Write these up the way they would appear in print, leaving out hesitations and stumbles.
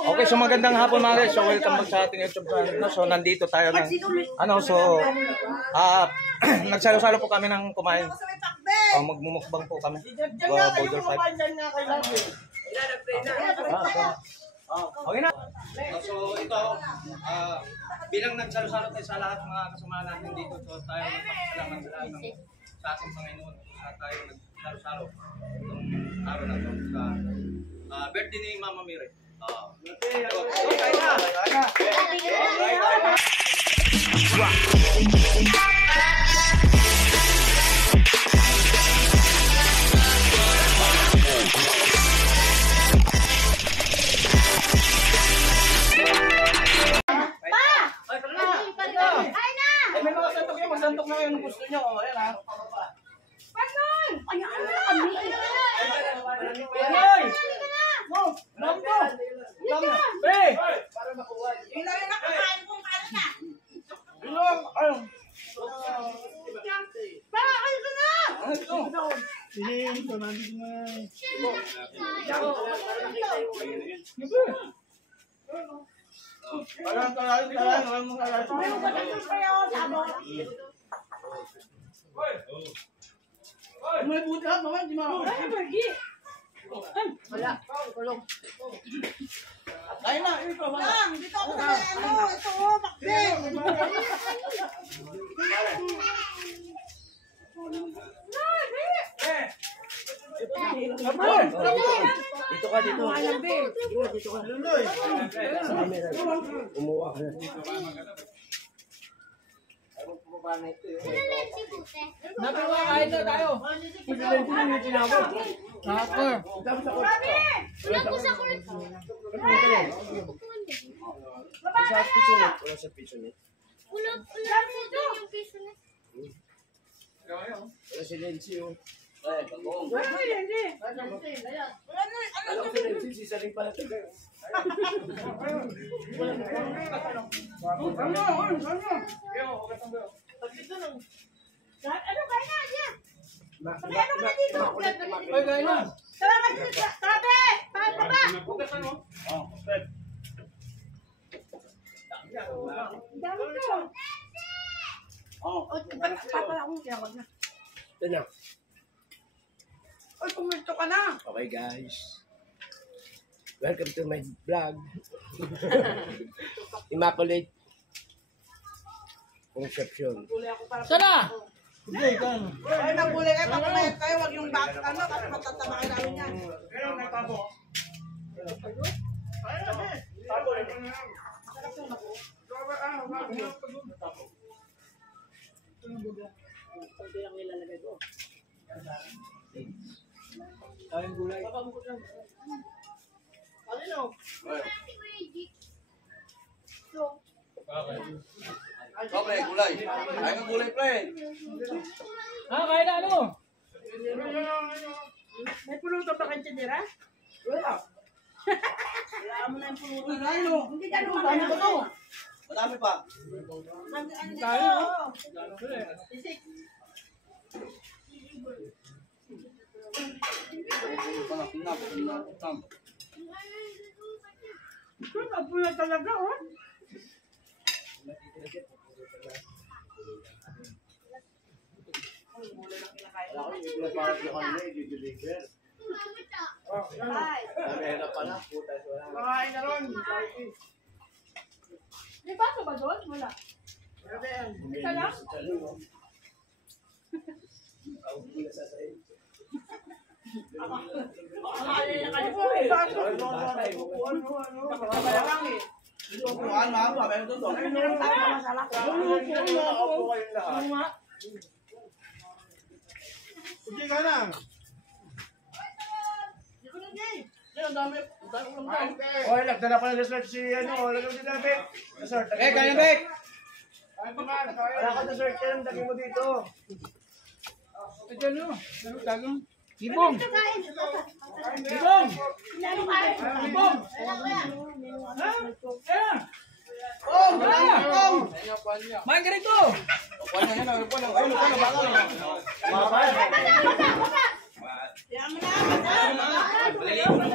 Okay, so magandang hapon mga guys. So welcome back sa ating YouTube channel. So nandito tayo ng nagsalo-salo po kami ng kumain. Magmumukbang po kami. Bodol 5. Okay na. So ito bilang nagsalo-salo tayo sa lahat mga kasama natin dito. So tayo nagpapasalamat sa lahat sa ating Panginoon na tayo nagsalo-salo itong araw na ito sa birthday ni Mama Mire. May mga santok yan, masantok na yung gusto nyo. Ayan ha. Panon! Ayan na kami! Ayan! No! Rambo! Pre! Para makuha. Yun na yung nakakain kong kanin na. Ilong! Ayun! Pa! Kayo ka na! Sige, ito nandito na. Talang, walang mong kalaan. Ayaw ba na ito kayo? Sabo? May buti ha, naman, di mo. Ay, Bergi! Wala. Kulong. Kain na, ito. Lang! Dito ako sa ito o, bakbeng! Dito ka, dito. Dito ka. Umuha ka na. Napakakain na tayo. Ano kain na niya? Ano ka dito? Ay, kain na. Salamat dito. Tabi! Paano ba? Dami ko. Papala akong tiyawag na. Ito na. Ay, pumirto ka na. Okay guys. Welcome to my vlog. Immaculate Conception. Sana! Ay, nagulay kayo. Papamayat kayo. Huwag yung back. Ano? Kasi matatama kayo namin yan. Ayun gulay. Okay, gulay. Ayun gulay, pre. Kain na ano? May pulutan pa kayo tindira? Wala. Wala mo na yung pulutan. Hindi ka naman Madami kaya pa to. Madami pa. tayo. Ang pula talaga, oh. Makain na ron. May baso ba doon? Wala. Isa lang? Sige ka na. Oy, nagdala pa ng dessert si ano, lagyan din natin. Dessert. Eh, kaya Bek. Wala ka dessert yan, daging mo dito. Ito ano? Ano tagong? Ibong! Ibong! Ibong! Oh, Main ka rito!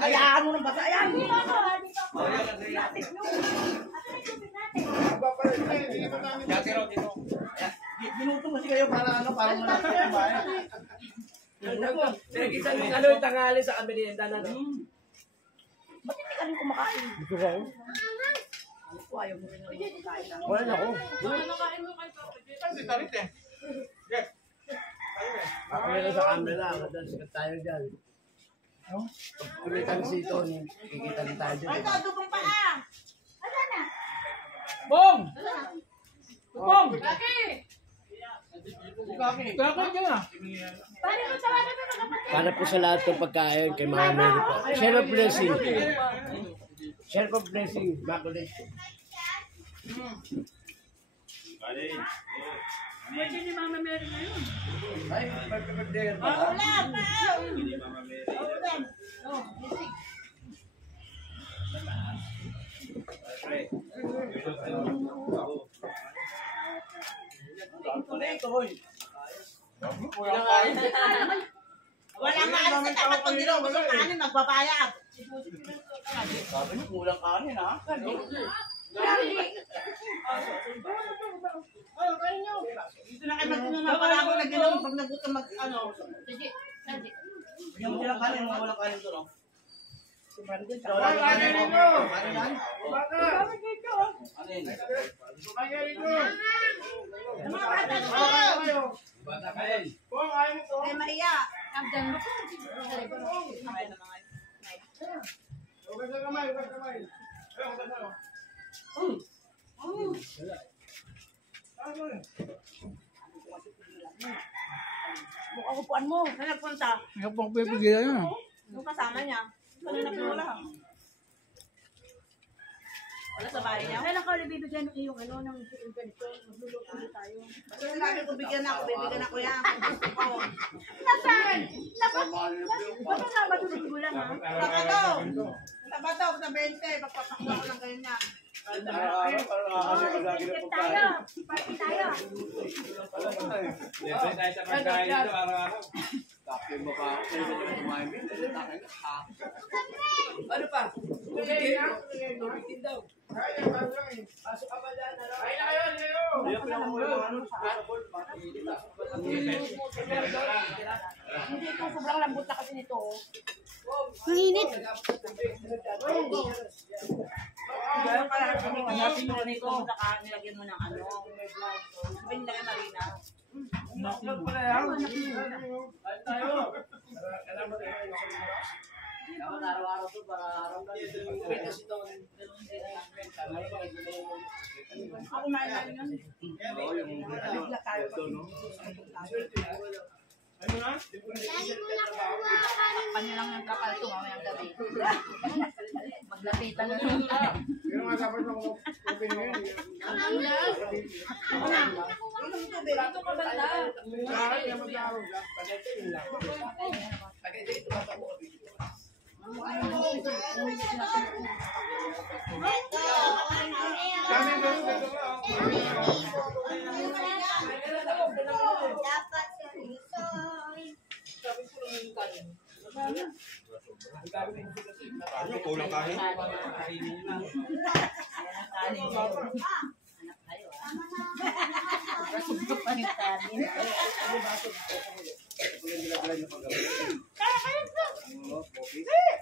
Hayaan mo ng bata yan! Pinag-isan ng ano yung tanghali sa kamerienda na. Ba't hindi ka rin kumakain? Gusto ko. Ayaw mo rin naman kain na. Wala na ako. Kasi talit eh. Jeff. Ako meron sa camera. Madal sikat tayo dyan. Pag kumita ng sito, kikita din tayo dyan. Ay, ito, dubong pa ka! Asan na? Bong! Bong! Kaka dyan ah. Paano mo tawagan mo kapatid? Para po sa lahat ng pagkain kay Mama Mary po. Share of blessing. Share of blessing. Makulit. Pwede ni Mama Mary na yun. Ay, birthday. Wala pa! Ulam! Oh, bisig. Wala nga alis sa tapat pag nilo. Gusto kanin, magbabayad. Sabi niyo, kulang kanin ha? Dito na kayo magtinunang para ako nag-inom pag nagutom mag-ano. Yung kulang kanin, walang kanin to, no? Wala kanin dito. Kanin yan? Kanin. Mga bata ko. Ay, mahiya. Mukha upuan mo. Saan nagpunta? Ikaw pang pipigilan yun. Yung kasama niya. Kanina po wala. Wala sa bahay niya. Kailan ka ulit bibigyan ng iyong ano, ng ganito? Magluluto ulit tayo. Kasi sinabi ko, bigyan ako, bibigyan ako yan. Gusto ko. Nasaan? Ba't na matulog mo lang ha? Sabato! Sabato, sa 20. Magpapakla ko lang kayo niya. Party tayo. Party tayo. Libre tayo sa pagkain dito araw-araw. Ano pa? Tubitin daw. Pasok ka ba dyan? Hindi ito, sobrang lambot na kasi nito. Ang init. Gaya pala kami kasi nito, saka nilagyan mo ng ano. Sabi nilagyan marina. Araw-araw to para araw ka. Kasi ito, Ako main yun. Kanya lang yung kapalto mamayang gabi. Maglapitan na lang. Ito ka banda. Ano, kulang kanin?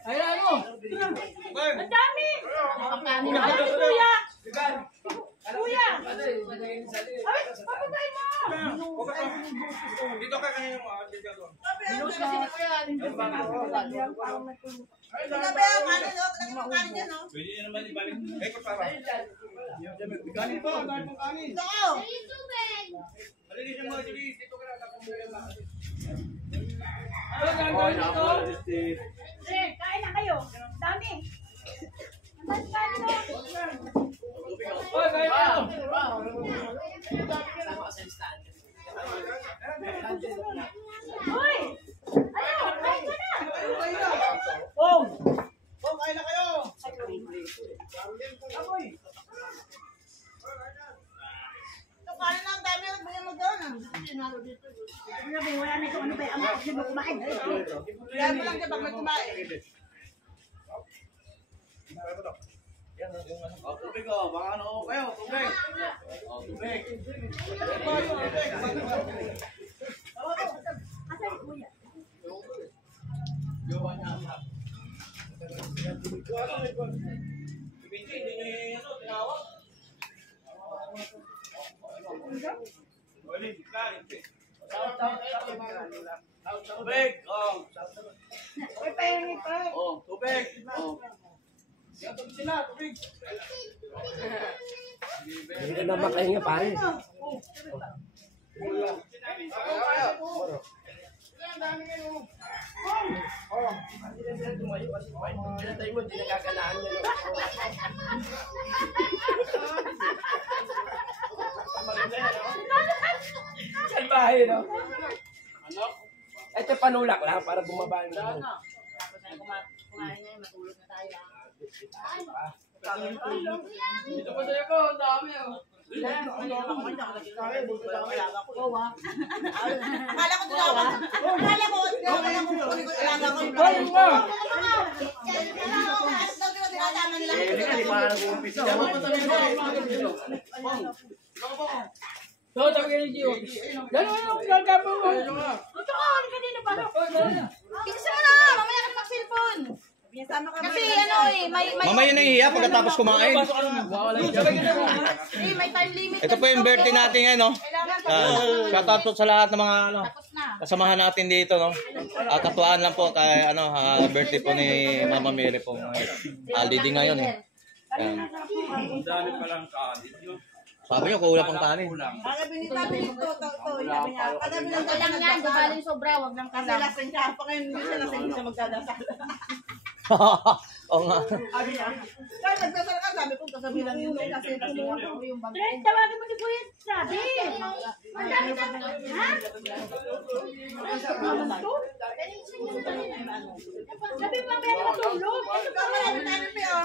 Ay, ano? Ang dami! Ang dami, kuya! Kuya! Ay, papatay mo! Dito ka kanina mo. Binus kasi ni Kuya. Sabi ang kanin, lagyan mo kanin dyan, no? Pwede nyo naman ibalik. Eh, kapara. Kanin po, kanin po kanin. Ito ko! Malinis yung mga Julie. Dito ka na. Ano gagawin dito? Re, kain na kayo. Dami! Ang dami no? Hoy, kain na! Hoy! Ano? Kain ka na! Bong! Oh, kain na kayo. Ito kanin na, ang dami yung bigyan mo doon, ah. Sabi, wala na ito. Ano ba? Ang mga sino kumain. Kaya mo lang dyan pag nagkumain. Tubig ko, baka ano kayo, tubig. Tubig. Tubig! Oh! Uy, pahingi pa. Oh, tubig! Oh. Hindi ka na makahinga pare. Pinatay mo, di nagkakanaan mo. Salbahe, no? Ano? Ito panulak lang para bumaba yung dahon. Tapos ay kumain na yun, matulog na tayo. Dito pa sa'yo ko, ang dami ah. Akala ko dalawa. Akala ko alaga ko yung Hoy, nga! So, sabi ka ni Gio. Gano'n yung gagawin mo. Ito ka, kanina pa. Bilisan mo na! Mamaya ka mag-cellphone! Kasi ano eh, may Mamaya na ihiya pagkatapos kumain. may time limit. Ito po yung birthday natin ngayon, no? Shoutout po sa lahat ng mga ano, Tapos na. kasamahan natin dito, no? Katuwaan lang po kay ano, birthday po ni Mama Mary po. Holiday ngayon eh. Yan. Dami palang kanin yun. Sabi niyo, kulang pang kanin. Sabi ni Papi, ito, sabi niya, kadabi lang tayo lang yan, galing sobra, wag lang kasi lasing siya, pa ngayon hindi siya lasing, hindi siya magdadasal. Oo nga. Sabi niya, kaya nagdasal ka, sabi ko, kasabi lang yun, kasi lasing ako yung bag. Trent, tawagin mo si Kuya. Sabi. Ang dami ka. Ha? Sabi mo mamaya na matulog. Marami tayo na piyo.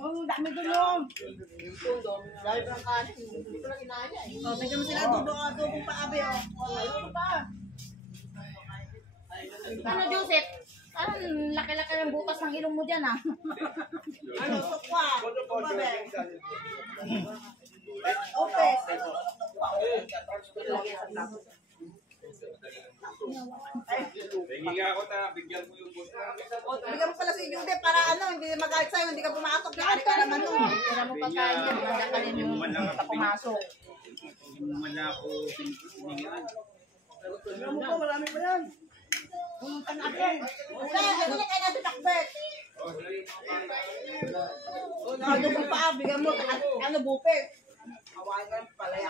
Oh, dami dulong. Dahil parang kanin, hindi ko lang inaya eh. Oh, bigyan mo sila adobo pa, Abi, oh. Ayun pa. Ano, Joseph? Parang laki-laki ng butas ng ilong mo dyan, ah. Ano, sukwa. Opes. Hingi ako ta, bigyan mo yung buta. Bigyan mo pala si Jude para ano, hindi magalit sa'yo, hindi ka pumasok. Yari ka naman nun. Tira mo pagkain yan. Maganda ka rin yung pumasok. Hindi mo na ako hiningian. Bigyan mo pa, marami pa yan. Pumunta natin. Wala, gano'n na kayo natin takbet. Ano mo pa, bigyan mo, ano bupet. Hawain ka ng palaya.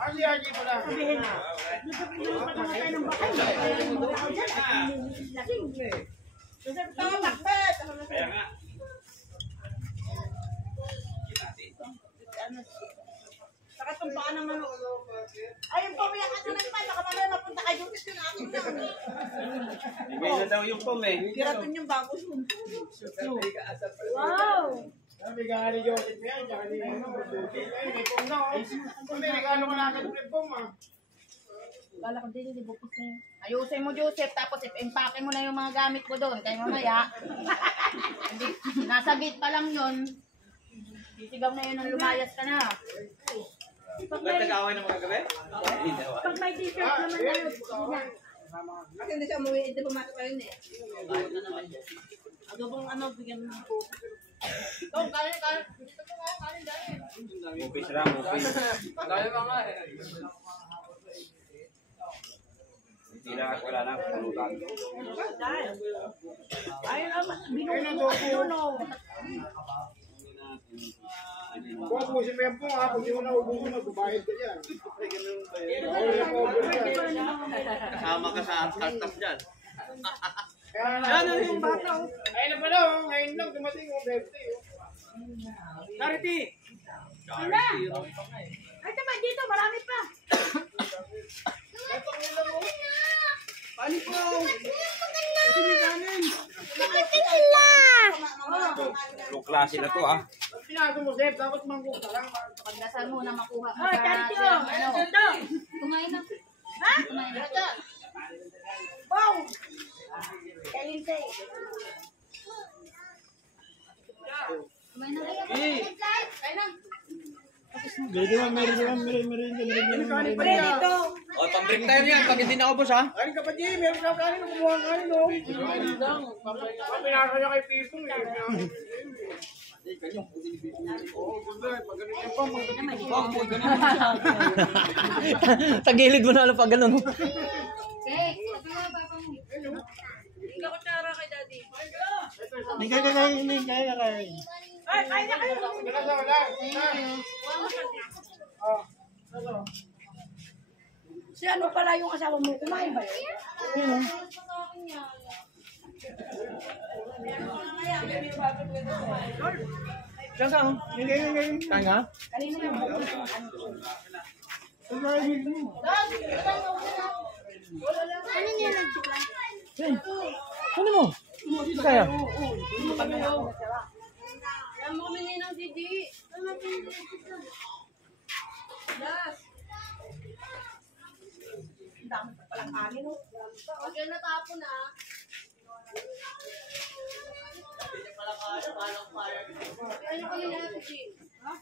RG pala. Tama, takbet. Kaya nga. Saka tumpaan naman. Ayun po, may akat na naman. Baka mamaya mapunta kay Jude. Yung akin na. Bigay na daw yung pom eh. Kiratin yung bago yun. Wow! Sabi ka ni Joseph yan, tsaka ni Busuti. Ay, may pong na oh. Kung may regalo ka na agad ng pong ah. Bala ko din, di bukos na yun. Ayusin mo, Joseph, tapos impake mo na yung mga gamit ko doon. Kaya mamaya, hindi, nasa gate pa lang yun. Sisigaw na yun nang lumayas ka na. Pag may t-shirt naman na yun. Kasi hindi siya umuwi, hindi pumasok kayo eh. Adobong ano, bigyan mo po. Oh, kanin. Dito po nga, kanin dahil. Mupis lang, mupis. Tayo ka nga eh. Hindi na, wala na. Pulutan. Ayun naman, Binuno. Kung pusin mo yan po ha, pag di mo na ubusin, magbabayad ka dyan. Kasama ka sa atas dyan. Kaya na, yung bata oh. Ayun na pala oh, ngayon lang dumating yung birthday oh. Charity! Wala. Ay, tama, dito, marami pa. Paano po? Low klase na to ah. Pag pinago mo, Zeb, dapat mangkok ka lang. Pagdasal mo na makuha mo Oh, thank you. Ito. kumain na. Ha? Kumain na. Ito. Wow! Kalinte. Kumain na kayo. Kaya na. Pre, dito. O, pang-break time yan. Pag hindi nakubos, ha? Kanin ka pa, Jay. Meron ka kanin. Kumuha ang kanin, no? Pinasa niya kay Pipong, eh. Tagilid mo na lang pag ganun. Ay, kaya na kayo. Pinasa wala. Si ano pala yung asawa mo? Kumain ba yun? Saan? Kain ka? Kanina yung Ano mo? Kaya? Alam mo kami ninang Gigi. dami pa palang kanin. No? Huwag yan natapon ah. Ano ko nila, Gigi? Ha?